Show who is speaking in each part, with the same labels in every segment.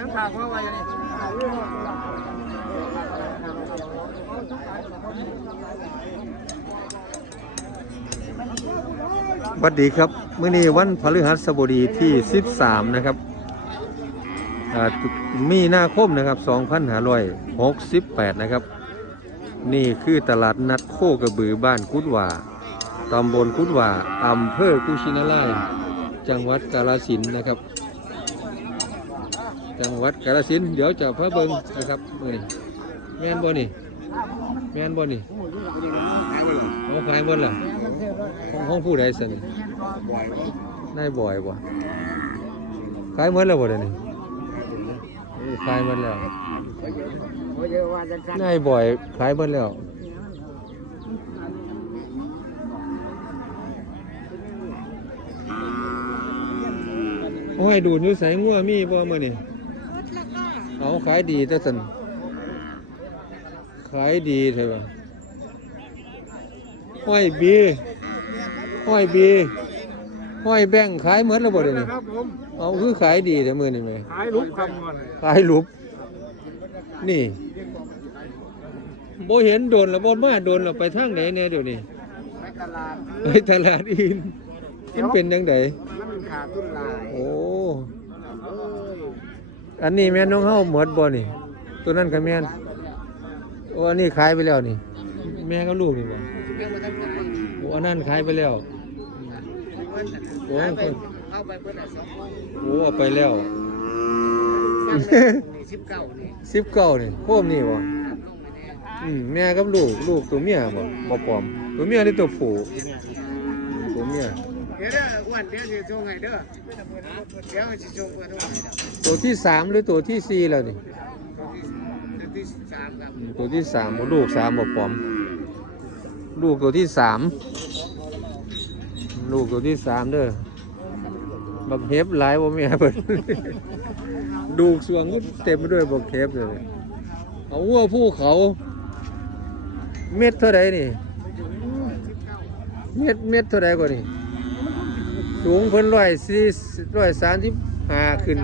Speaker 1: น้ำขาเพราะว่าอย่างนี้
Speaker 2: สวัสดีครับมื้อนี้วันพฤหัสบดีที่ 13 นะครับมีนาคมนะครับ 2568 นะครับ นี่คือตลาดนัดโคกระบือบ้านกุดว่าตำบลกุดว่าอำเภอกุชินาลายจังหวัดกาฬสินนะครับ จังหวัดกาฬสินธุ์เดี๋ยวจะพระเบิงนะครับมือนี้แม่นบ่นี่แม่นบ่นี่เอาขายหมดล่ะห้องห้องผู้ใดสินนายบ่อยบ่ขายหมดแล้วบ่เดี๋ยวนี้เออขายหมดแล้ว
Speaker 1: นา
Speaker 2: ยบ่อยขายหมดแล้วโอ้ยดูดอยู่ใส่งัวมีบ่มื้อนี่ เอาขายดีแต่สันขายดีเถอะบ่ห้อยบีห้อยบีห้อยแบ่งขายเหมือนแล้วบ่เดี๋ยวนี้
Speaker 1: ครับผม
Speaker 2: เอาคือขายดีแต่มือนี่ไหม
Speaker 1: ขายลูกคำก่อน
Speaker 2: ขายหลุบนี่บ่เห็นโดนแล้วบ่มาโดนแล้วไปทางไหนแน่เดี๋ยวนี้
Speaker 1: ในตลาด
Speaker 2: ไปตลาดอินมันเป็นจังได
Speaker 1: มันขาดทุนลาย
Speaker 2: โอ้
Speaker 1: เอ้ย
Speaker 2: อันนี้แม่นน้องเฮาหมดบ่นี่ ตัวนั้นก็แม่นโอ้อันนี้ขายไปแล้วนี่ แม่กับลูกนี่บ่
Speaker 1: ยังไม่ทันขาย
Speaker 2: โอ้อันนั้นขายไปแล้วโอ้ย
Speaker 1: เอาไปเอาไปเพื่อนสองคน
Speaker 2: โอ้เอาไปแล้ว
Speaker 1: นี่สิบเก้านี่
Speaker 2: 19นี่โคมนี่บ่
Speaker 1: ลงไปแน่
Speaker 2: อืมแม่กับลูกลูกตัวเมียบ่บ่ปลอม ตัวเมียหรือตัวผู้ตัวเมีย
Speaker 1: เดี๋ยวเด้ออ้วนเดี๋ยวจะส่งให้เด้อเดี๋ยวจะส่งเพื่อนให้เด้อ
Speaker 2: ตัวที่สามหรือตัวที่สี่แล้วนี่
Speaker 1: ตัวที่ตัวที่สามครับ
Speaker 2: อืมตัวที่สามบ่ลูกสามบ่ปลอม ลูกตัวที่สามลูกตัวที่สามเด้อบักเห็บหลายบ่แม่เพิ่นดูกสวงก็เต็มไปด้วยบักเห็บเลยเอาวัวผู้เขา เม็ดเท่าไรนี่ เม็ดเม็ดเท่าไรกว่านี่ สูงเพิ่นร้อยสี่ร้อยสามสิบห้าขึ้น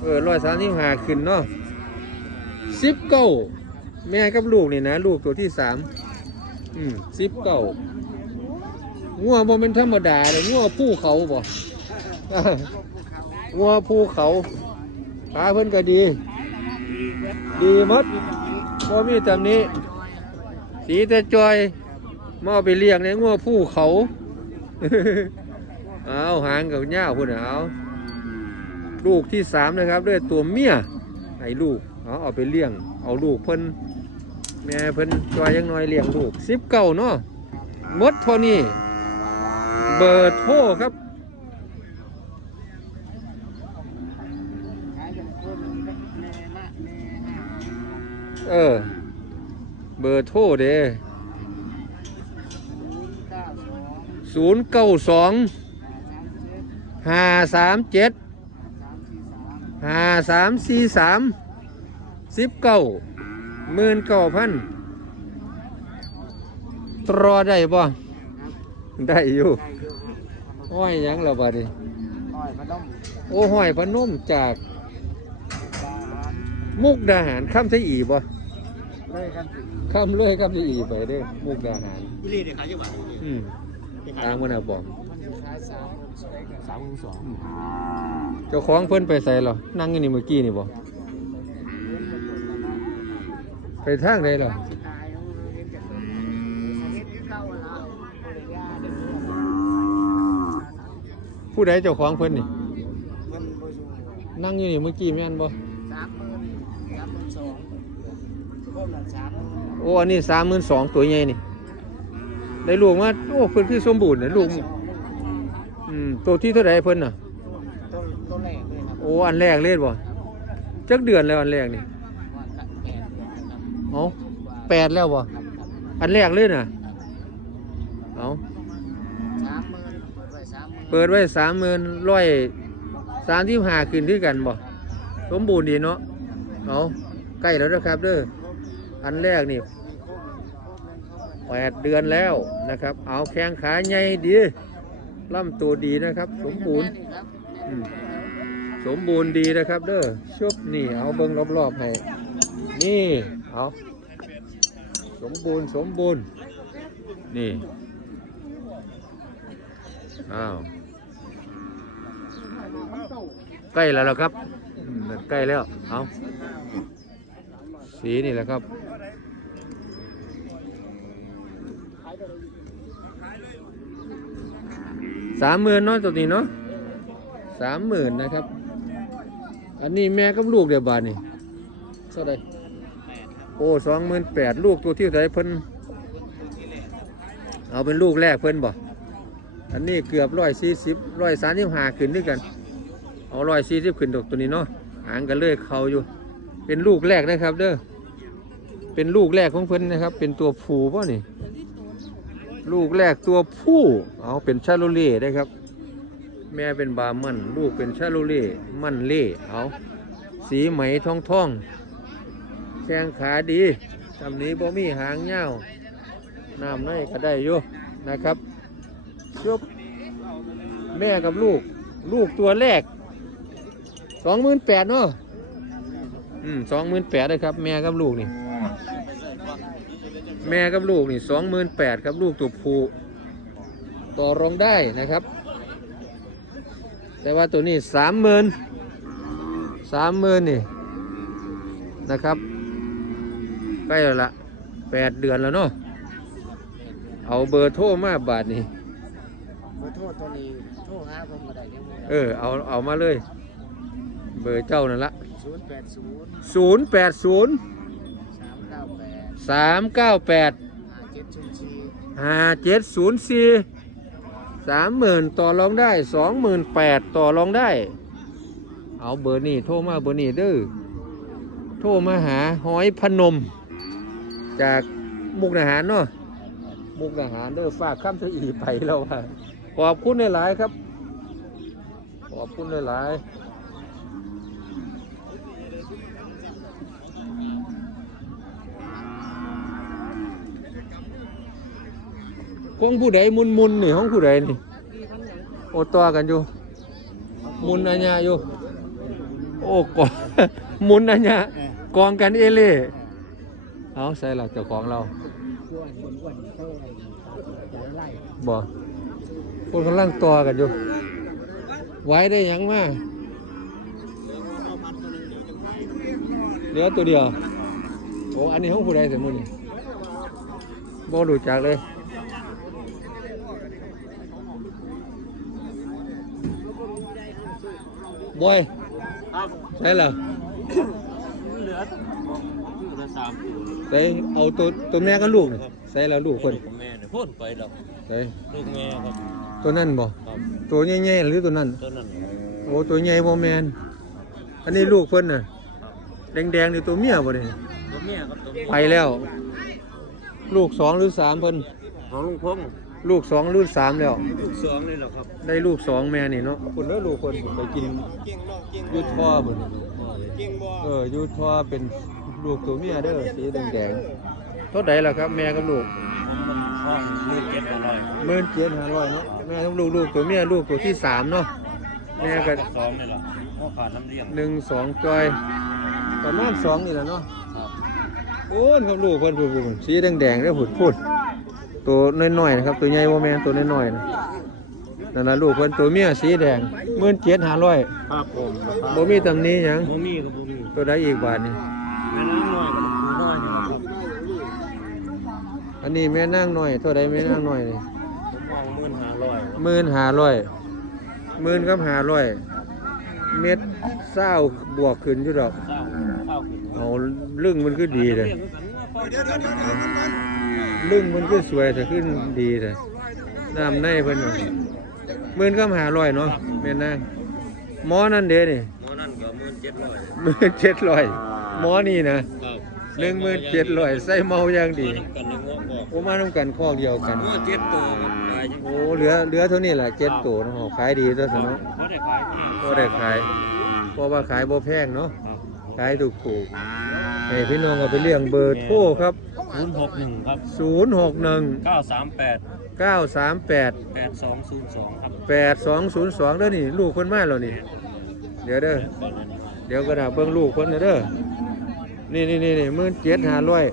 Speaker 2: เออร้อยสามสิบห้าขึ้นเนาะสิบเก้าแม่กับลูกนี่นะ ลูกตัวที่สามอืมสิบเก้างัวบ่เป็นธรรมดาเลยงัวผู้เขาบ่งัวภูเขาขาเพิ่นก็ดี ดีหมดบ่มีตำหนี้สีแต่จอยมอไปเลี้ยงในงัวภูเขา เอาหางกับย่าพุ่นเอาลูกที่สามนะครับด้วยตัวเมียให้ลูกเอาเอาไปเลี้ยง เอาลูกเพิ่นแม่เพิ่นจอยยังน้อยเลี้ยงลูกสิบเก้าเนาะมดเท่านี้เบอร์โทรครับเออ เบอร์โทรเด้
Speaker 1: ศูนย์เก้าสอง
Speaker 2: ศูนย์เก้าสอง
Speaker 1: ห้าสามเจ็ด
Speaker 2: ห้าสามเจ็ด
Speaker 1: สามสี่สาม
Speaker 2: ห้าสามสี่สามสิบเก้าหมื่นเก้าพันตรอได้บ่ได้อยู่
Speaker 1: ได้อยู่
Speaker 2: ห้อยหยังและบาดนี้
Speaker 1: อ้อยพนม
Speaker 2: โอ้ห้อยพนมจาก
Speaker 1: สาม
Speaker 2: มุกดาหารข้ามไทยอีบ่
Speaker 1: เลยกันสิ
Speaker 2: ข้ามเลยข้ามไทยอีไปเด้อมุกดาหาร
Speaker 1: อีลีเด็กขายยังไง
Speaker 2: อืมตามมันน่ะบอก
Speaker 1: มันจะขาย สามสามหมื่นสอง
Speaker 2: เจ้าของเพิ่นไปใส่หรอนั่งอยู่นี่เมื่อกี้นี่บ่ไปทางใดหรอ
Speaker 1: ตายเขาเห็นจากเห็นที่เลยาเด็ก
Speaker 2: ผู้ใดเจ้าของเพิ่นนี่
Speaker 1: นั่
Speaker 2: งอยู่นี่เมื่อกี้แม่นบ่
Speaker 1: สามหมื่นสามหมื่นสอง
Speaker 2: โอ้อันนี้สามหมื่นสองตัวใหญ่นี่ได้ลูกมาโอ้เพิ่นคือสมบูรณ์นะลูก อืมตัวที่เท่าไหรเพิ่นน่ะ
Speaker 1: ต้นต้นแรกเลยครับ
Speaker 2: โอ้ อันแรกเลยบ่จักเดือนแล้วอันแรกนี่
Speaker 1: ว่าแปดเดือนนะครับ
Speaker 2: เอาแปดแล้วบ่
Speaker 1: ครับครับ
Speaker 2: อันแรกเลยน่ะเอา
Speaker 1: สามหมื่นเปิดไว้สามหมื่น
Speaker 2: เปิดไว้สามหมื่นร้อยสามที่หาขึ้นด้วยกันบ่สมบูรณ์ดีเนาะเอาใกล้แล้วนะครับเด้ออันแรกนี่แปดเดือนแล้วนะครับ เอาแข้งขาใหญ่ดี ล่ำตัวดีนะครับ สมบูรณ์อืมสมบูรณ์ดีนะครับ เด้อชุบนี่เอาเบิ้งรอบๆให้นี่เอาสมบูรณ์สมบูรณ์นี่อ้าวใกล้แล้วครับใกล้แล้วเอาสีนี่แหละครับ สามหมื่นเนาะตัวนี้เนาะสามหมื่นนะครับ อันนี้แม่กับลูกเดียวบาทนี่เท่าไรโอ้สองหมื่นแปดลูกตัวที่เท่าไหรเพิ่นเอาเป็นลูกแรกเพิ่นบ่อันนี้เกือบร้อยสี่สิบร้อยสามสิบห้าขึ้นด้วยกัน เอาร้อยสี่สิบขึ้นดอกตัวนี้เนาะหางกันเลยเขาอยู่ เป็นลูกแรกนะครับเด้อเป็นลูกแรกของเพิ่นนะครับ เป็นตัวผูป่ะนี่ ลูกแรกตัวผู้เอาเป็นชาโลเล่ได้ครับ แม่เป็นบามันลูกเป็นชาโลเล่มันเล่เอาสีไหมทองทองแข้งขาดีทำนี้บ่มีหางเงาวน้ำในก็ได้อยู่นะครับชุบแม่กับลูก ลูกตัวแรกสองหมื่นแปดเนาะอืมสองหมื่นแปดเลยครับ แม่กับลูกนี่ แม่กับลูกนี่สองหมื่นแปดครับลูกตัวผู้ต่อรองได้นะครับ แต่ว่าตัวนี้สามหมื่นสามหมื่นนี่นะครับใกล้แล้วละแปดเดือนแล้วเนาะเอาเบอร์โทรมาบาทนี่
Speaker 3: ขอโทษตัวนี้โทษหาผมก็ได้เดี๋ยว
Speaker 2: เออเอาเอามาเลย เบอร์เจ้านั่นละ
Speaker 3: ศูนย์แปดศูนย์
Speaker 2: ศูนย์แปดศูนย์
Speaker 3: สามเก้าแปดห้าเจ็ดศูนย์สี่
Speaker 2: สามหมื่นต่อรองได้สองหมื่นแปดต่อรองได้ เอาเบอร์นี่โทรมาเบอร์นี่เด้อโทรมาหาหอยพนม จากมุกดาหารเนาะมุกดาหารเด้อฝากคำเสอีไปแล้วว่าขอบคุณหลายๆครับ ขอบคุณหลายๆ ของผู้ใดมุนมุนๆนี่ของผู้ใดนี่โอตัวกันอยู่ มุนอัญญาอยู่ โอ้กองมุนอัญญากองกันเอเล่เอาใส่หลักเจ้าของเรา
Speaker 3: อ้วนอ้วนร่าไหร่จะไล่
Speaker 2: บ่คนกำลังต่อกันอยู่ ไว้ได้ยังมาเหลือตัวเดียวโอ้อันนี้ของผู้ใดเสมุนี่บ่รู้จักเลย บอย
Speaker 4: ครับ
Speaker 2: ใช่เหรอ
Speaker 4: เหลือเหลือสามตัว
Speaker 2: ใส่เอาตัวตัวแม่กับลูกนี่ใส่แล้วลูกคน
Speaker 4: ลูกแม่เนี่ยพ่นไปแล้ว
Speaker 2: ใส่
Speaker 4: ลูกแม่ครับ
Speaker 2: ตัวนั่นบ่
Speaker 4: ครับ
Speaker 2: ตัวใหญ่ๆหรือตัวนั้น
Speaker 4: ตัวนั้น
Speaker 2: โอ้ตัวใหญ่บ่แมนอันนี้ลูกเพิ่นน่ะแดงๆนี่ตัวเมียบ่นี่
Speaker 4: ตัวแม่ครับตัว
Speaker 2: ไปแล้ว ลูกสองหรือสามเพิ่น
Speaker 4: ของลุงพงษ์
Speaker 2: ลูกสองหรือสามแล้ว
Speaker 4: ลูกสองนี่แหละครับ
Speaker 2: ได้ลูกสองแม่นี่เนาะคนเด้อลูกคนไปกินยูท่อบ่นี่เออยูท่อเป็นลูกตัวเมียเด้อสีแดงๆเท่าใดล่ะครับ แม่กับลูก
Speaker 4: มันห้องมือเจ็ดอร่อย
Speaker 2: หมื่นเจ็ดห้าร้อยเนาะแม่ต้องลูกลูกตัวเมียลูกตัวที่สามเนาะแม่ก็
Speaker 4: สองนี่แหละพ่อขาดน้ำเลี้ยง
Speaker 2: หนึ่งสองจอยประมาณสองนี่แหละเนาะ
Speaker 4: ครับ
Speaker 2: โอ้นครับลูกเพิ่นพูดพูดสีแดงๆแล้วพูดพูด ตัวน้อยๆนะครับ ตัวใหญ่บ่แม่นตัวน้อยๆนะนั่นน่ะลูกเพิ่นตัวเมียสีแดงหมื่นเจ็ดห้าร้อย
Speaker 4: ครับผม
Speaker 2: บ่มีตำหนี้หยัง
Speaker 4: บ่มีกับบ่มี
Speaker 2: ตัวใดอีกบาทนี่
Speaker 4: แม่น้องน้อยกับลูกน้อยนี่ครับ
Speaker 2: อันนี้แม่นางน้อยเท่าใดแม่นางน้อยนี่
Speaker 4: ผมมองหมื่นห้าร้อย
Speaker 2: หมื่นห้าร้อยหมื่นกับห้าร้อยเม็ดเศร้าบวกขึ้นอยู่ดอก
Speaker 4: เศร้าเศร้าขึ้น
Speaker 2: เอาลึงมันคือดีเลย
Speaker 4: เลี้ยงกันว่าพ่อ
Speaker 2: ลึงมันคือสวยแต่ขึ้นดีแต่น้ำในเพิ่นว่าหมื่นกับห้าร้อยเนาะแม่นางหมอนั่นเด้นี่
Speaker 4: หมอนั่นก็หมื่นเจ็ดร้อย
Speaker 2: หมื่นเจ็ดร้อยหมอนี่นะ
Speaker 4: ครับ
Speaker 2: หนึ่งหมื่นเจ็ดร้อยใส่เมาอย่างดี
Speaker 4: กันในงอกบอก
Speaker 2: โอ้มาทำกันข้อเดียวกัน
Speaker 4: เจ็ดตัว
Speaker 2: โอ้เหลือเหลือเท่านี้แหละเจ็ดตัวนะขายดีตัวสนุก
Speaker 4: บ่ได้ขาย
Speaker 2: ก็ได้ขายเพราะว่าขายบ่แพงเนาะขายถูกถูกๆให้พี่น้องเอาไปเลี้ยงเบอร์โทรครับ
Speaker 4: ศูนย์หกหนึ่งครับ
Speaker 2: 061
Speaker 4: เก้าสามแปด
Speaker 2: 938
Speaker 4: แปดสองศูนย์สองครับ
Speaker 2: 8202เด้อนี่ลูกคนมาแล้วนี่นเดี๋ยวเด้อเดี๋ยวก็น่ะเบิ่งลูกคนเด้อนี่นี่นี่นี่มื่นเจ็ดหาร้อย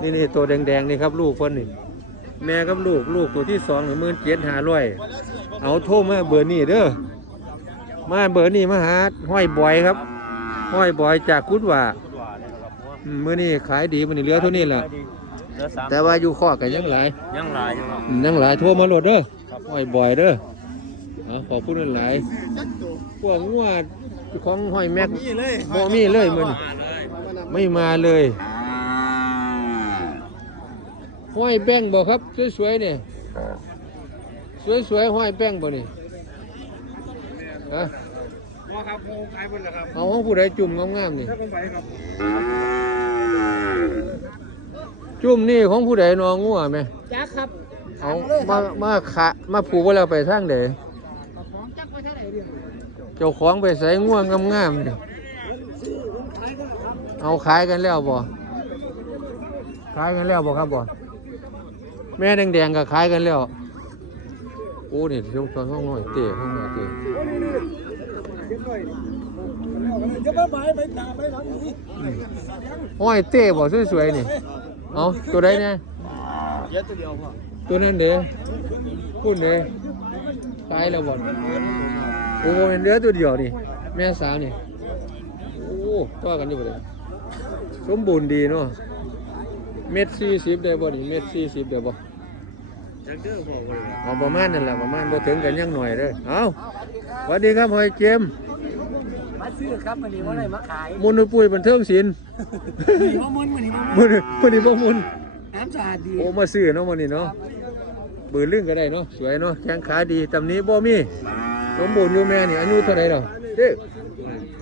Speaker 2: นี่นี่ตัวแดงๆนี่ครับลูกคนนี่แม่กับลูกลูกตัวที่สองหนึ่งมื่นเจ็ดหาร้อยเอาโทรมาเบอร์นี่เด้อมาเบอร์นี่มาหาห้อยบอยครับ ห้อยบอยจากกุดว่า
Speaker 4: ตัวเนี่ยนะครับว่า
Speaker 2: อืมมื้อนี้ขายดีมื้อนี้เหลือเท่านี้แหละ
Speaker 4: เหลือสาม
Speaker 2: แต่ว่าอยู่ข้อกันยังหลาย
Speaker 4: ยังหลายอยู่ครับ
Speaker 2: อืมยังหลายโทรมาโหลดเด้อห้อยบอยเด้อเอาขอบคุณหลายพวกงัวของห้อยแม็กบ่มีเลยมื้อนี้
Speaker 4: มาเลย
Speaker 2: ไม่มาเลยห้อยแป้งบ่ครับ สวยๆเนี่ยสวยๆห้อยแป้งบ่นี่ฮะ
Speaker 3: พ่อครับโมขายหมดแล้วครับ
Speaker 2: เอาของผู้ใดจุ่มงามๆนี่
Speaker 3: ถ้าคนไปครับ
Speaker 2: จุ่มนี่ของผู้ใดนองัวไหม
Speaker 3: จ้าครับ
Speaker 2: เอามามาขะมาผูกไว้แล้วไปทางใด
Speaker 3: ของจักไปเท่าไหร่เดียว
Speaker 2: เจ้าของไปใส่ง่วงงามๆนี่
Speaker 3: ซื้อผมขายก็แล้วครับ
Speaker 2: เอาขายกันแล้วบ่ขายกันแล้วบ่ครับบ่แม่แดงๆก็ขายกันแล้วโอ้นี่ช่วงตอนห้องน้อยเตะห้องน้อยเตะ
Speaker 3: เก็บไว้จะมาหมายไปตาไปหลังนี้
Speaker 2: ห้อยเต้บ่สวยๆนี่ เอาตัวใดเนี่ย
Speaker 3: เยอะตัวเดียวพ่อ
Speaker 2: ตัวนั้นเด้อพูดเด้ขายแล้วบ่โอ้เป็นเดือตัวเดียวนี่แม่สาวนี่โอ้ต่อกันอยู่เลยสมบูรณ์ดีเนาะเม็ดสี่สิบได้บ่นี่เม็ดสี่สิบได้บ่
Speaker 3: จักเด้อพ่เว้ย
Speaker 2: เอาประมาณนั่นแหละประมาณบ่ถึงกันยังหน่อยเด้อเอาสวัสดีครับหอยเจม
Speaker 3: มาซื้อครับวันนี้ว่าอะไรมาขาย
Speaker 2: มุนปุ้ยบันเทิงศิลป์
Speaker 3: มีข้อมูลวันนี้
Speaker 2: มุนมุนนี่บ่มุน
Speaker 3: น้ำสะอาดดี
Speaker 2: โอ้มาซื้อเนาะมื้อนี้เนาะปืนลึงก็ได้เนาะสวยเนาะแข้งขาดีตำนี้บ่มีสมบูรณ์อยู่แม่นี่อายุเท่าไหร่แล้วเด้อ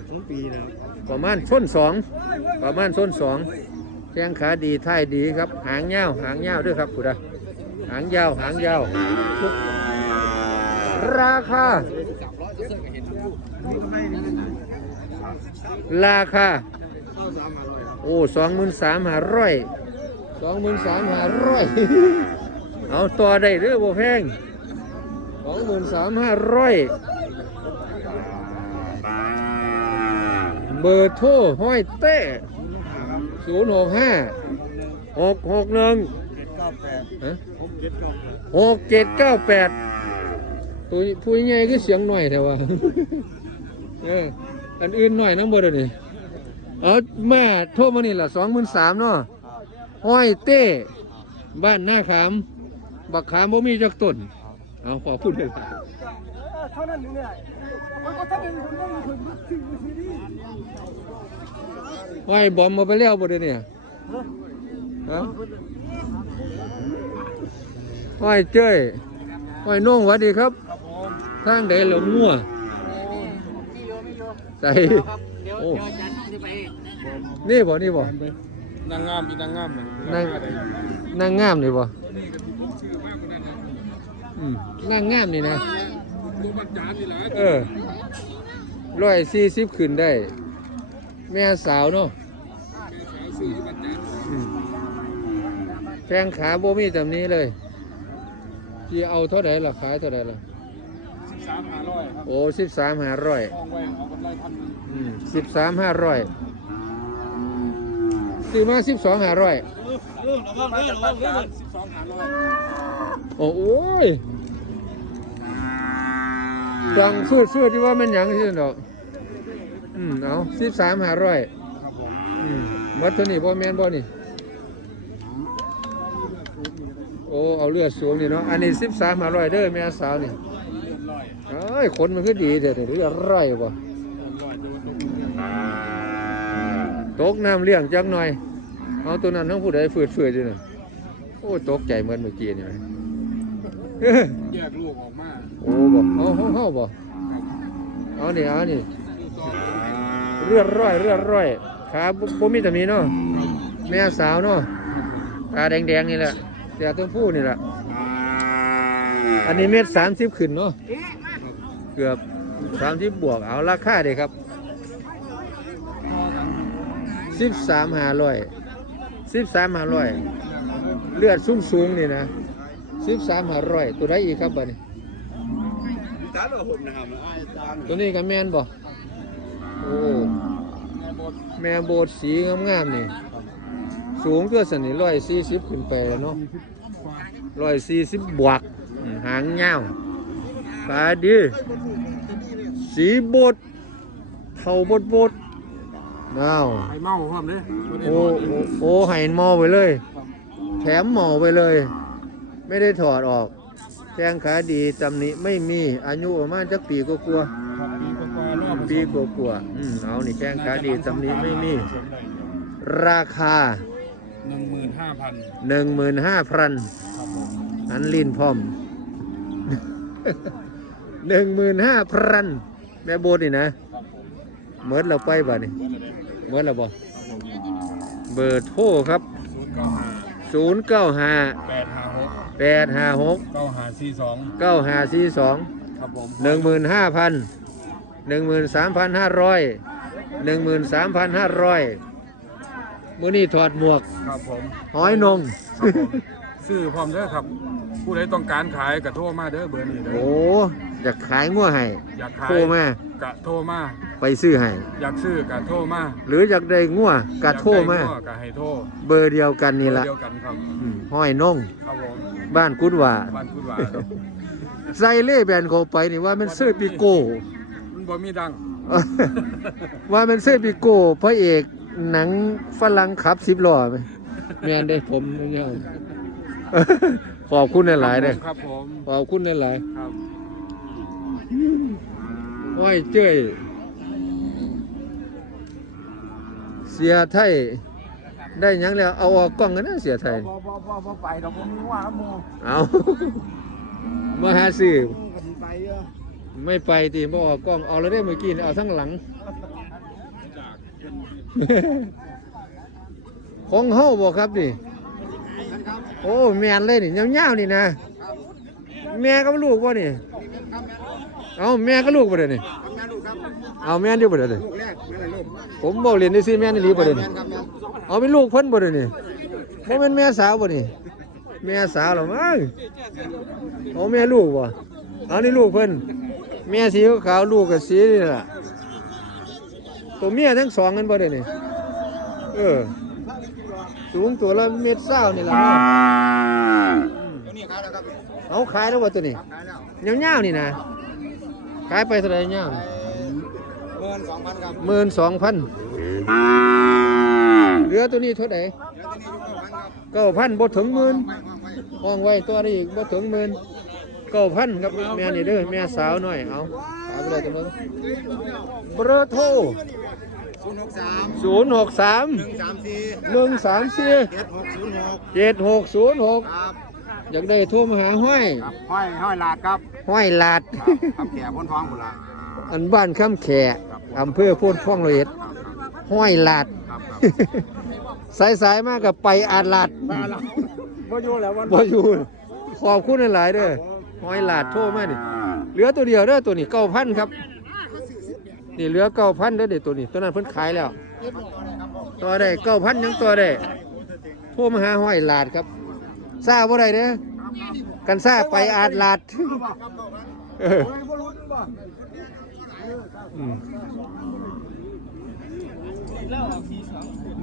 Speaker 3: สองปีนะ
Speaker 2: ประมาณส้นสองประมาณส้นสองแข้งขาดีท้ายดีครับ หางยาวหางยาวด้วยครับคุณอะหางยาวหางยาวทุกราคา ราคาโอ้สองหมื่นสามห้าร้อยสองหมื่นสามห้าร้อยเอาต่อได้เรือบ่แพงสองหมื่นสามห้าร้อยเบอร์โทรห้อยเต้ศูนย์หกห้าหกหกหนึ่ง
Speaker 3: เก้าแปด
Speaker 2: ฮะ
Speaker 3: ผมเจ็ดเก้าแปด
Speaker 2: หกเจ็ดเก้าแปดตัวผู้ใหญ่ก็เสียงหน่อยแต่ว่าเออ อันอื่นหน่อยน้ำบ่เดี๋ยวนี่เอาแม่โทรมานี่ละสองหมื่นสามเนาะห้อยเต้ บ้านหน้าขาม บักขามบ่มีจักต้นเอาขอพูดเลย
Speaker 3: เท่านั้นเนี่ยมันก็ถ้าเป็นคนต้องคนที่ที่นี่
Speaker 2: ห้อยบอมมาไปแล้วบ่เดี๋ยวนี่ยฮะห้อยเจ้ยห้อยโน่งหวัดดีครับทางใดเหลงงัว
Speaker 3: มีโยมีโย
Speaker 2: ใส่
Speaker 3: ครับเดี๋ยว
Speaker 2: โอ้
Speaker 3: เดี๋ยวอาจารย์จะไป
Speaker 2: นี่บ่นี่บ่
Speaker 3: นางงามอีนางงาม
Speaker 2: นางนางงามนี่บ่อืมนางงามนี่นะ
Speaker 3: ตัวมันจานนี่แหละ
Speaker 2: เออร้อยสี่สิบขึ้นได้ แม่สาวเนาะอืมแข้งขาโบมีจำนี้เลยที่เอาเท่าไหร่ล่ะขายเท่าไหร่ล่ะ
Speaker 3: สิบสามห้าร้อยครับ
Speaker 2: โอ้สิบสามห้าร้อย
Speaker 3: มองไว้เอากำไรพัน
Speaker 2: สิบสามห้าร้อยซื้อมาสิบสองห้าร้อย
Speaker 3: เรื่องระวังเรื่องระวังเรื่องสิบสองห้าร้อย
Speaker 2: โอ้โอ้ยดังฟืดฟืดที่ว่ามันหยังที่นั่นดอกอืมเอาสิบสามห้าร้อย
Speaker 3: ครับผม
Speaker 2: อืมมัดเท่านี้บ่แม่นบ่นี่ โอ้ เอาเลือดสูงนี่เนาะ อันนี้สิบสามห้าร้อยเด้อแม่สาวนี่
Speaker 3: เรื่องร้อย
Speaker 2: เอ้ ยขนมันคือดีเด้อเลือดร้อยบ่
Speaker 3: เรื่องร้อยจะมาตก
Speaker 2: ตกน้ำเลี้ยงจักหน่อย เอาตัวนั้นทั้งผู้ใดฝืดฝืดอยู่น่ะโอ้ยตกใจเหมือนเมื่อกี้นี่ไหมเอ้อ
Speaker 3: แยกลูกออกมา
Speaker 2: โอ้บ่เอาเฮาเฮาบ่เอานี่เอานี่เลือดร้อยเลือดร้อยขาบ่บ่มีแต่นี้เนาะแม่สาวเนาะตาแดงๆนี่แหละเสียต้นผู้นี่แหละอันนี้เม็ดสามสิบขึ้นเนาะ เกือบสามสิบบวกเอาราคาเด้ครับสิบสามหาร้อยสิบสามหาร้อยเลือดสูงสูงๆนี่นะสิบสามหาร้อยตัวใดอีกครับบัดนี้ตัวนี้ก็แม่นบ่โอ้แม่โบดสีงามๆนี่ สูงตัวสันนี่ร้อยสี่สิบขึ้นไปแล้วเนาะร้อยสี่สิบบวกหางเงา วขาดีสีบดเท่าบดบดน้าว
Speaker 4: ไข่เมาพร้อมเด้
Speaker 2: โอ้โอ้โอ้ให้หมอไปเลย แถมหมอไปเลย ไม่ได้ถอดออกแจ้งขาดีตำหนิไม่มีอายุประมาณจักปีก็กลัวปีก็กลัวอืมเอานี่แจ้งขาดีตำหนิไม่มี ราคา
Speaker 4: หนึ่งหมื่นห้าพัน
Speaker 2: หนึ่งหมื่นห้าพันอันลินพร้อม หนึ่งหมื่นห้าพันแม่โบดนี่นะครับ
Speaker 4: ผม
Speaker 2: เมิดเราไปบ่นี่เมิดเราบ่
Speaker 4: ครับผม
Speaker 2: เบอร์โทรครับ
Speaker 4: ศูนย์เก้าห้า
Speaker 2: ศูนย์เก้าห้า
Speaker 4: แปดห้าหก
Speaker 2: แปดห้าหก
Speaker 4: เก้าห้าสี่สอง
Speaker 2: เก้าห้าสี่สอง
Speaker 4: ครับผม
Speaker 2: หนึ่งหมื่นห้าพันหนึ่งหมื่นสามพันห้าร้อยหนึ่งหมื่นสามพันห้าร้อยมื่อนี้ถอดหมวก
Speaker 4: ครับผม
Speaker 2: หอยนง
Speaker 4: ครับผมซื้อพร้อมเด้อครับ ผู้ใดต้องการขายกระโทรมาเด้อเบอร์นี้เด้อ
Speaker 2: โอ้ อยากขายงัวให้
Speaker 4: อยากขาย
Speaker 2: โทรมากะ
Speaker 4: โทรมา
Speaker 2: ไปซื้อให้
Speaker 4: อยากซื้อกะโทรมา
Speaker 2: หรืออยากได้งัวกะโทรมา
Speaker 4: อยกได้งัวกะให้โทร
Speaker 2: เบอร์เดียวกันนี่ละ
Speaker 4: เดียวกันครับ
Speaker 2: อืมห้อยนง
Speaker 4: ครับผม
Speaker 2: บ้านกุดว่า
Speaker 4: บ้านคุณว่าครับ
Speaker 2: ใส่เล่แบนเข้าไปนี่ว่ามันเสื้อปิโก้
Speaker 4: มันบ่มีดัง
Speaker 2: ว่ามันเสื้อปิโก้พระเอกหนังฝรั่งขับสิบล้อไหมแม่นได้ผมเนี่ยขอบคุณหลายๆเด้อ
Speaker 4: ครับผม
Speaker 2: ขอบคุณหลาย
Speaker 4: ครับ
Speaker 2: ๆ ห้อยเจ้ยเสียไทยได้หยังแล้วเอาออกกล้องกันนะเสียไทย
Speaker 4: บ่บ่บ่บ่ไปดอกบ่มีว่าครับหมู่
Speaker 2: เอามาหาซื้อ
Speaker 4: ก็สิไปเด้อ
Speaker 2: ไม่ไปตีบ่ออกกล้องเอาแล้วได้เมื่อกี้นี่เอาทั้งหลัง ของเฮาบ่ครับนี่ โอ้แม่นเลยนี่ยาวๆนี่นะ แม่กับลูกบ่นี่ เอาแม่กับลูกบ่เด้อนี่
Speaker 3: ทำงานลูกครับ
Speaker 2: เอาแม่นอยู่บ่เด้อนี่
Speaker 3: ลูกแรกแม่ไหนลูก
Speaker 2: ผมบ่เรียนได้ซื้อแม่นอีหลีบ่เด้อนี่
Speaker 3: แม่ครับแม่
Speaker 2: เอาเป็นลูกเพิ่นบ่เด้อนี่บ่แม่นแม่สาวบ่นี่แม่สาวเหรอมั้งเอาแม่ลูกบ่เอานี่ลูกเพิ่นแม่สีขาวๆลูกก็สีนี่ล่ะตัวเมียทั้งสองกันบ่เด้อนี่เออสูงตัวละเมตรเศร้านี่ล่ะเนาะอืม
Speaker 3: ตัวนี้ขายแล้วครับ
Speaker 2: เอาขายแล้วบ่ตัวนี้
Speaker 3: ขายแล้ว
Speaker 2: ยาวๆนี่นะ ขายไปเท่าไหร่ยาว
Speaker 3: ไปเงินสองพันครับ
Speaker 2: หมื่นสองพันเหลือตัวนี้เท่าไหร่
Speaker 3: เดี๋ยวตัวนี้ลูกเก้าพันครับ
Speaker 2: เก้าพันบ่ถึงหมื่น
Speaker 3: ไม่ไม่ไม่
Speaker 2: ห้องไว้ตัวนี้อีกบ่ถึงหมื่นเก้าพันครับแม่นี่เด้อแม่สาวหน่อยเอาเอาไปเลยตรงนั้นเบอร์โทร
Speaker 3: ศูนย์หกสาม
Speaker 2: ศูนย์หกสาม
Speaker 3: หนึ่งสามสี่
Speaker 2: หนึ่งสามสี่
Speaker 3: เจ็ดหกศูนย์หก
Speaker 2: เจ็ดหกศูนย์หก
Speaker 3: ครับ
Speaker 2: อยากได้โทรมาหาห้อย
Speaker 3: ครับห้อยห้อยลาดครับ
Speaker 2: ห้อยลาด
Speaker 3: ครับคำแก่พ้นท้องผุนละ
Speaker 2: อันบ้านคำแขกอำเภอโพูนพ่องละเอียด
Speaker 3: ครับครับ
Speaker 2: ห้อยลาด
Speaker 3: ครับครับ
Speaker 2: สายสายๆมากกับไปอาดลาด
Speaker 3: บ่อยู่แล้ววัน
Speaker 2: บ่อยู่ขอบคุณหลายๆเด้อห้อยลาดโทรมาดิเหลือตัวเดียวเด้อตัวนี้เก้าพันครับ นี่เหลือเก้าพันเด้อเด็ตัวนี้ ตัวนั้นเพิ่นขายแล้ว ตัวได้เก้าพันยังตัวได้โทรมาหาห้อยลาดครับ ทราบบ่ได้เด้อกันทราบไปอาดลาดเอออืม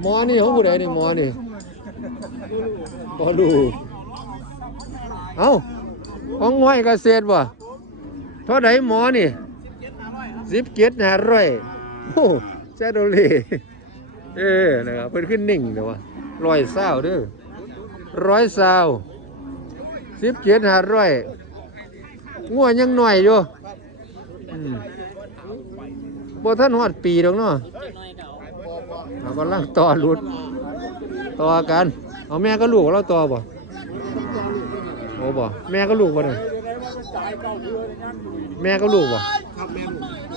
Speaker 2: หมอนี่ของผู้ใดนี่หมอนี่บ่รู้เอ้าของห้อยเกษตรบ่เท่าใดหมอนี่สิบเจ็ดห้าร้อยโอ้แซโดเลเออนะครับเพิ่นขึ้นนิ่งเดี๋ยวว่าร้อยเศร้าเด้อ ร้อยเศร้าสิบเจ็ดห้าร้อยงัวยังหน่อยอยู่บ่ท่านฮอดปีดอกเนาะเรากำลังต่อรุดต่อกัน เอาแม่ก็ลูกเราต่อบ่โอ้บ่แม่ก็ลูกบ่เนี่ยแม่ก็ลูกบ่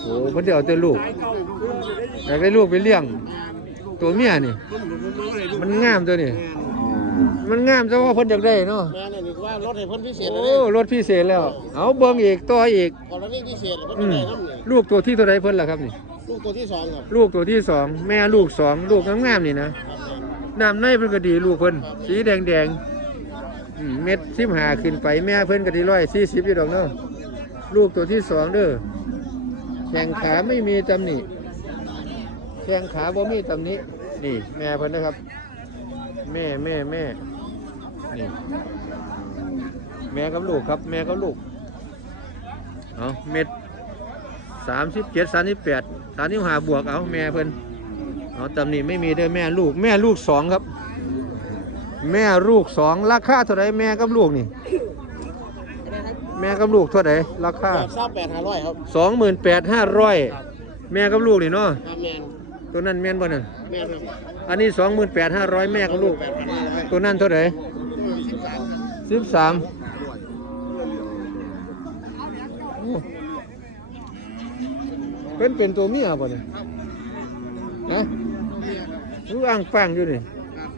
Speaker 2: โอ้เพิ่นเดี๋ยวแต่ลูกอยากได้ลูกไปเลี้ยง ตัวเมียนี่ มันงามตัวนี่ มันงามแต่ว่าเพิ่นอยากได้เนาะ
Speaker 3: แม่เนี่ยนี่ว่ารถให้เพิ่นพิเศษ
Speaker 2: โอ้รถพิเศษแล้ว เอาเบิ่งอีกต่ออีก
Speaker 3: กรณีพิเศษเพิ่น
Speaker 2: อืม
Speaker 3: ได้น้ำนี่
Speaker 2: ลูกตัวที่เท่าไรเพิ่นล่ะครับนี่
Speaker 3: ลูกตัวที่สองครับ
Speaker 2: ลูกตัวที่สองแม่ลูกสองลูกงามๆนี่นะ
Speaker 3: ครับแม่
Speaker 2: น้ำในเพิ่นก็ดีลูกเพิ่นสีแดงแดงๆอืมเม็ดสิบหาขึ้นไปแม่เพิ่นก็ดีร้อยสี่สิบอยู่ดอกเนาะลูกตัวที่สองเด้อแข่งขาไม่มีตำหนิแข้งขาบ่มีตำหนี้นี่ แม่เพิ่นนะครับ แม่แม่แม่นี่แม่กับลูกครับ แม่กับลูกเอาเม็ดสามสิบเจ็ดสามสิบแปดสามสิบห้าบวกเอาแม่เพิ่นเอาตำหนี้ไม่มีเด้อแม่ลูก แม่ลูกสองครับ แม่ลูกสองราคาเท่าไรแม่กับลูกนี่ แม่กับลูกเท่าไรราคา
Speaker 3: ทราบแปดห้าร้อยครับ
Speaker 2: สองหมื่นแปดห้าร้อยแม่กับลูกนี่เนาะ
Speaker 3: ครับแมน
Speaker 2: ตัวนั้นแม่นบ่นั่น
Speaker 3: แมนครับ
Speaker 2: อันนี้สองหมื่นแปดห้าร้อยแม่กับลูก
Speaker 3: แปดพันห้าร้อย
Speaker 2: ตัวนั้นเท่าไหร่
Speaker 3: สิบสามครับ
Speaker 2: สิบสามเป็นเป็นตัวเมียบ่เนี่ยนะรู้อ่างปังอยู่นี่
Speaker 3: ครับ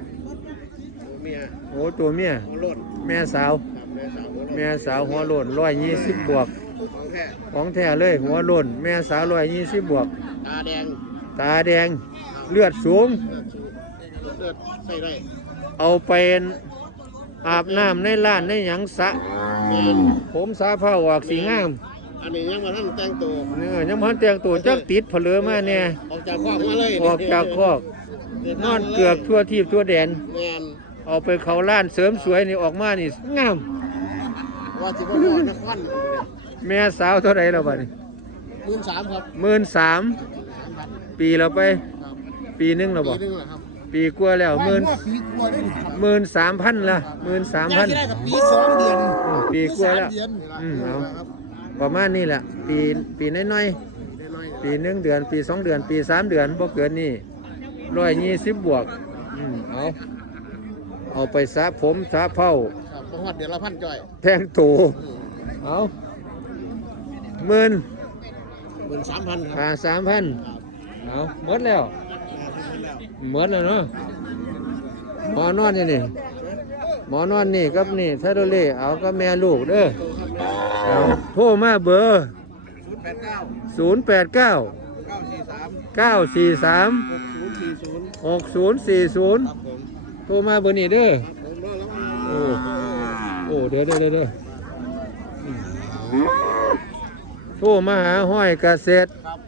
Speaker 3: เมีย
Speaker 2: โอ้ตัวเมีย
Speaker 3: หัวโลด
Speaker 2: แม่สาว
Speaker 3: ครับแม่สาวหัวโลด
Speaker 2: แม่สาวหัวโลนร้อยยี่สิบบวก
Speaker 3: ของแท้
Speaker 2: ของแท้เลยหัวโลนแม่สาวร้อยยี่สิบบวก
Speaker 3: ตาแดง
Speaker 2: ตาแดง เลือดสูง
Speaker 3: เลือดสูง เลือดใส่ได้
Speaker 2: เอาไปอาบน้ำในร้านในหยังสระ
Speaker 3: แมน
Speaker 2: ผมสาผ้าออกสีงาม
Speaker 3: อันนี้ยังมาท่านแต่งตัว
Speaker 2: เนื้อยังพันแต่งตัวจักติดเผลือมาเนี่ย
Speaker 3: ออกจากคอกมาเลย
Speaker 2: ออกจากคอกนอนเกือกทั่วทีบทั่วแดน
Speaker 3: แมน
Speaker 2: เอาไปเขาล้านเสริมสวยนี่ออกมานี่งาม
Speaker 3: ว่าสิบพ่อนคร
Speaker 2: แม่สาวเท่าไรแล้วบัดนี้
Speaker 3: หมื่นสามครับ
Speaker 2: หมื่นสาม
Speaker 3: สามพัน
Speaker 2: ปีเราไป
Speaker 3: ครับ
Speaker 2: ปีหนึงแล้ว
Speaker 3: ปี
Speaker 2: บ่
Speaker 3: หนึงแหละครับ
Speaker 2: ปีกว่าแล้วหมื่น
Speaker 3: ปีกว่าได้ครับ
Speaker 2: หมื่นสามพันละหมื่นสามพัน
Speaker 3: ได้กับปีสองเดือน
Speaker 2: ปีกว่าแล้ว
Speaker 3: เดือน
Speaker 2: อืมเอา
Speaker 3: ครับ
Speaker 2: ประมาณนี้แหละ ปีปีน้อยๆ
Speaker 3: น้อย
Speaker 2: ปีหนึ่งเดือน ปีสองเดือน ปีสามเดือนบ่เกินนี่ร้อยยี่สิบบวก อืมเอาเอาไปสระผมสระเผ้า
Speaker 3: ๆครับประวัติเดือนละพันจ่อย
Speaker 2: แทงตูเอาหมื่น
Speaker 3: หมื่นสามพันค
Speaker 2: อ่า
Speaker 3: รับ
Speaker 2: สามพันเอาหมดแล้ว
Speaker 3: แล้ว
Speaker 2: หมดแล้วเนาะหมอนอนนี่นี่หมอนอนนี่กับนี่ไทโรเล่เอากับแม่ลูกเด้อเอาโทรมาเบอร์
Speaker 3: ศูนย์แปดเก้าเก้าสี่สามหกศูนย์สี่ศูนย์
Speaker 2: โทรมาเบอร์นี้เด้อโอ้โอ้เดี๋ยวเดี๋ยวเดี๋ยวโทรมาหาห้อยกษตร
Speaker 3: ครับ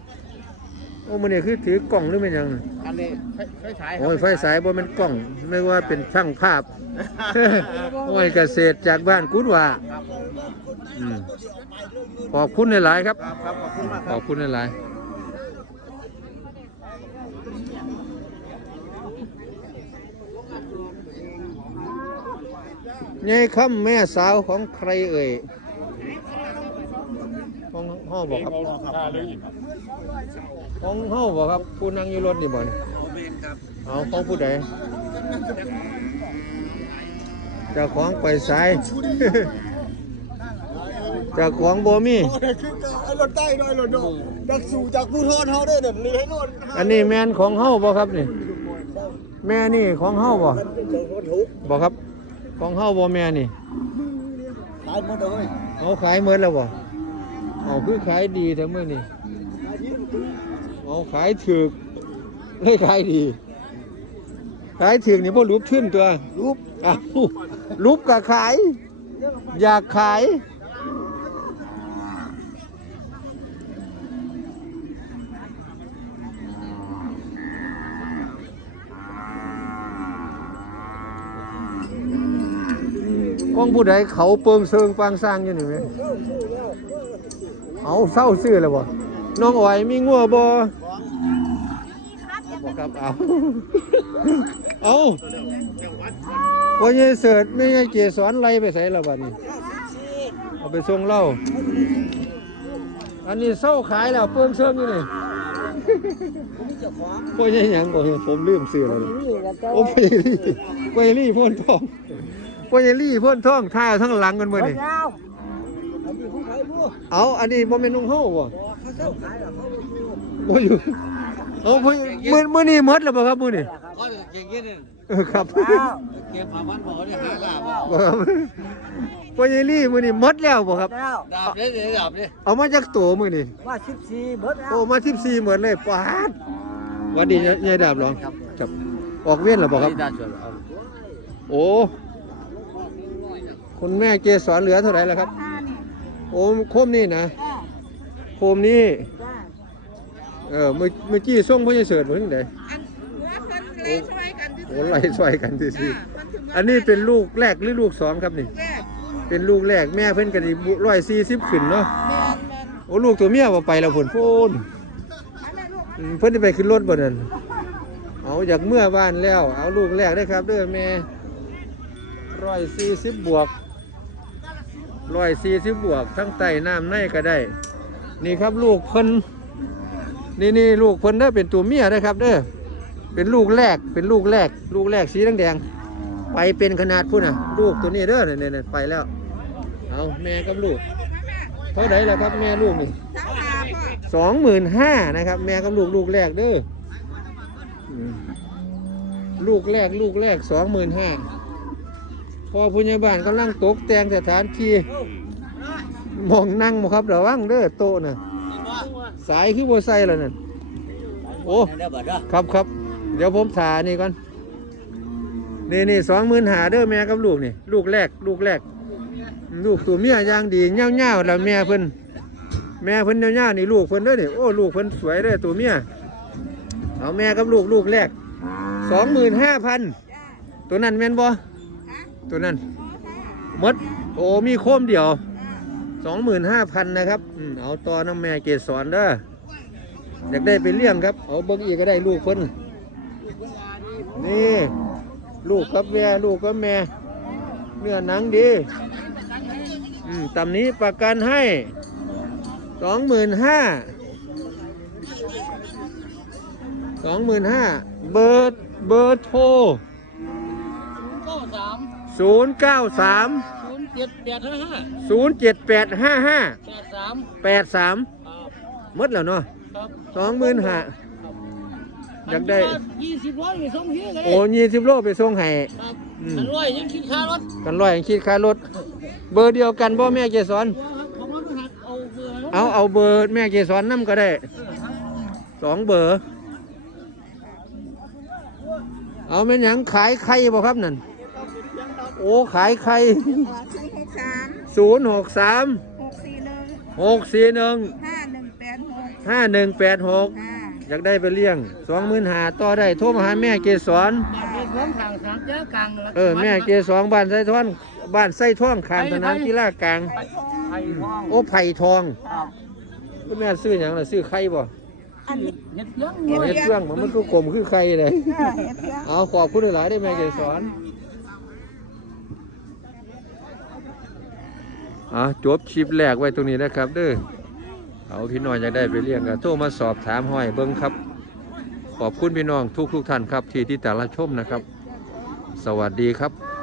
Speaker 2: โอ้มันนี่คือถือกล่องหรือเป็นหยัง
Speaker 3: อันนี้ไฟไฟฉายครับ
Speaker 2: โอ้ยไฟสายบ่แมันกล่องไม่ว่าเป็นช่างภาพห้อยเกษตรจากบ้านกุดว่า
Speaker 3: ครับผม
Speaker 2: อืมขอบคุณหลายๆครับ
Speaker 3: ครับครับขอบคุณมากค
Speaker 2: ข
Speaker 3: รั
Speaker 2: อ
Speaker 3: บบ
Speaker 2: คุณหลายๆนี่คำแม่สาวของใครเอ่ยของห้อบอกครับ ของห้อบอกครับ ผู้นั่งอยู่รถนี่บ่นี่เอาของผู้ใดเจ้าของไปสาย เจ้าของบ่มี
Speaker 3: คือไอ้รถใต้ด้วยรถโดดักสู่จากผู้ทอนเขาด้วยเดี๋ยวนี้ให้รถ
Speaker 2: อันนี้แมนของเฮาบ่ครับนี่ แม่นี่ของเฮาบ่
Speaker 3: ทุก
Speaker 2: บ่ครับ ของเฮาบ่แม่นี่
Speaker 3: ตายหมดเลย
Speaker 2: เอาขายหมดแล้วบ่เอาคือขายดีแต่มื้อนี้ เอาขายถูกเลยขายดี ขายถูกนี่บ่รูปขึ้นตัวรูปอ้าวรูปก็ขาย อยากขายของผู้ใดเขาเปิงเซิงปางสร้างอยู่นี่ไหมเอาเศร้าซื้อแล้วบ่ น้องอ้อยมีงัวบ่บ่ครับเอาเอาว่าใหญ่เสิร์ชไม่ใช่เกสรไล่ไปใส่ละบัดนี้เอาไปส่งเหล่าอันนี้เศร้าขายแล้วเปิงเซิงอยู่นี่ว่าใช่หยังบ่ผมลืมซื้อแล้วนี่โอ้ไปรี่ไปรี่พ่นทองไปรี่พ่นทองท่าทั้งหลังกันมื้อนี่
Speaker 3: ยาวอันนี้ผู้ขายผู้
Speaker 2: เอาอันนี้บ่แม่นนุ่งเฮาบ่
Speaker 3: เขาเจ้าขายหรอเขา
Speaker 2: บ่อยู่เอามื้อมื้อมื้อนี้หมดแล้วบ่ครับมื้อนี้
Speaker 3: ก็เก่งยิ่ง
Speaker 2: เออครับ
Speaker 3: เก็บผ่ามันบอกเนี่ยหาลาบ
Speaker 2: บ่ครับไปรี่มื้อนี้หมดแล้วบ่ครับ
Speaker 3: แล้วดาบเนี่ยดาบเนี่ย
Speaker 2: เอามาจากตัวมื้อนี้
Speaker 3: ว่าสิบสี่เบิร์ดแล้ว
Speaker 2: โอ้มา14หมดเลยปาดหวัดดียายดาบหรอครับออกเวียนแล้วบ่ครับ
Speaker 3: ดาบส่วนเอา
Speaker 2: โอ้ คุณแม่เกสรเหลือเท่าไหร่แล้วครับ โอ้โคมนี่นะ โคมนี่เออเมื่อเมื่อกี้ส่งพ่อใหญ่เสิร์ตบ่ถึงใด
Speaker 5: อันหัวเพิ่นเลยช่วยกันที่
Speaker 2: โอ้ไล่ซอยกันซื่อ
Speaker 5: จ้าเพิ่นถึง
Speaker 2: ๆอันนี้เป็นลูกแรกหรือลูกสองครับนี่
Speaker 5: แรก
Speaker 2: เป็นลูกแรกแม่เพิ่นก็สิร้อยสี่สิบขึ้นเนาะ
Speaker 5: แม่นแม่น
Speaker 2: โอ้ลูกตัวเมียบ่ไปแล้วพุ่นโพน
Speaker 5: อันนั้นลูก
Speaker 2: อืมเพิ่นสิไปขึ้นรถบ่นั่นเอาอยากเมื่อบ้านแล้ว เอาลูกแรกได้ครับเด้อแม่ร้อยสี่สิบบวกร้อยสี่สิบบวกทั้งไตน้ำในก็ได้ นี่ครับลูกเพิ่นนี่นี่ลูกเพิ่นเด้อเป็นตัวเมียนะครับเด้อเป็นลูกแรกเป็นลูกแรก ลูกแรกสีแดงๆไปเป็นขนาดพุ่นน่ะ ลูกตัวนี้เด้อเนี่ยเนี่ยไปแล้ว เอาแม่กับลูกเท่าไหร่แล่ะครับแม่ลูกนี่
Speaker 5: สอ
Speaker 2: งหมื่นห้านะครับ แม่กับลูกลูกแรกเด้อลูกแรกลูกแรกสองหมื่นห้าพอผู้ใหญ่บ้านกำลังตกแต่งสถานที่ มองนั่งบ่ครับระวังเด้อโต๊ะน่ะสายคือบ่ใส่แล้วนั่นโอ้ครับครับเดี๋ยวผมถ่านี่ก่อนนี่นี่สองหมื่นหาเด้อแม่กับลูกนี่ ลูกแรก ลูกแรก ลูกตัวเมียย่างดีเงี้ยวเงี้ยวๆแล้วแม่เพิ่นแม่เพิ่นเงาๆนี่ลูกเพิ่นเด้อนี่โอ้ลูกเพิ่นสวยเด้อตัวเมียเอาแม่กับลูกลูกแรกสองหมื่นห้าพันตัวนั้นแม่นบ่ตัวนั้นมดโอ้มีโคมเดียว สองหมื่นห้าพันนะครับอืมเอาต่อน้ำแม่เกสรเด้ออยากได้ไปเลี้ยงครับ เอาเบิ้งอีกก็ได้ลูกเพิ่นนี่ ลูกกับแม่ลูกกับแม่เนื้อหนังดีอืมตำนี้ประกันให้สองหมื่นห้าสองหมื่นห้าเบอร์เบอร์โทรศูนย์เก้าสาม
Speaker 1: เจ็ดแปดห้าห้า
Speaker 2: ศูนย์เจ็ดแปดห้าห้า
Speaker 1: แปดสาม
Speaker 2: แปดสาม
Speaker 1: ครับ
Speaker 2: มดแล้วเนาะ
Speaker 1: ครับ
Speaker 2: สองหมื่นห้า อยากได้
Speaker 1: ยี่สิบร้อยไปส่งที่เลย
Speaker 2: โอ้ยี่สิบโลไปส่งให้
Speaker 1: ครับ
Speaker 2: อืม
Speaker 1: อันร้อยยังคิดค่ารถ
Speaker 2: กันร้อยคิดค่ารถ เบอร์เดียวกันบ่แม่เกสร
Speaker 1: ครับของรถหักเอาเบอร์
Speaker 2: เอาเอาเบอร์แม่เกสรนํก็ได้สองเบอร์ เอาแม่นหยังขายไข่บ่ครับนั่นโอ้ขายไข่
Speaker 5: ศูนย์หกสาม
Speaker 2: ศูนย์หกสาม
Speaker 5: หกสี่หนึ่ง
Speaker 2: หกสี่หนึ่ง
Speaker 5: ห้าหนึ่งแปดหก
Speaker 2: ห้าหนึ่งแปดหก
Speaker 5: ค่ะ
Speaker 2: อยากได้ไปเลี้ยงสองหมื่นหาต่อได้โทรมาหาแม่เกสร
Speaker 1: เป็นของทางสามเจ้ากลาง
Speaker 2: เออแม่เกสรบ้านไส้ท่อนบ้านไส้ท่องคานสนามกีฬากลาง
Speaker 1: ไผ่ทอง
Speaker 2: โอ้ไผ่ทอง
Speaker 1: ครับ
Speaker 2: คุณแม่ซื้ออย่างล่ะซื้อไข่บ่
Speaker 5: อันนี้
Speaker 1: เห็ดยัง
Speaker 2: เฮ็ดเครื่องมันมันก็กลมคือไข่เลย
Speaker 5: เออเฮ็ดเพียง
Speaker 2: เอาขอบคุณหลายๆได้แม่เกสร อะจบคลิปแรกไว้ตรงนี้นะครับเด้อเอาพี่น้องอยากได้ไปเลี้ยงก็โทรมาสอบถามห้อยเบิ้งครับ ขอบคุณพี่น้องทุกทุกท่านครับที่ที่แต่ละชมนะครับ สวัสดีครับ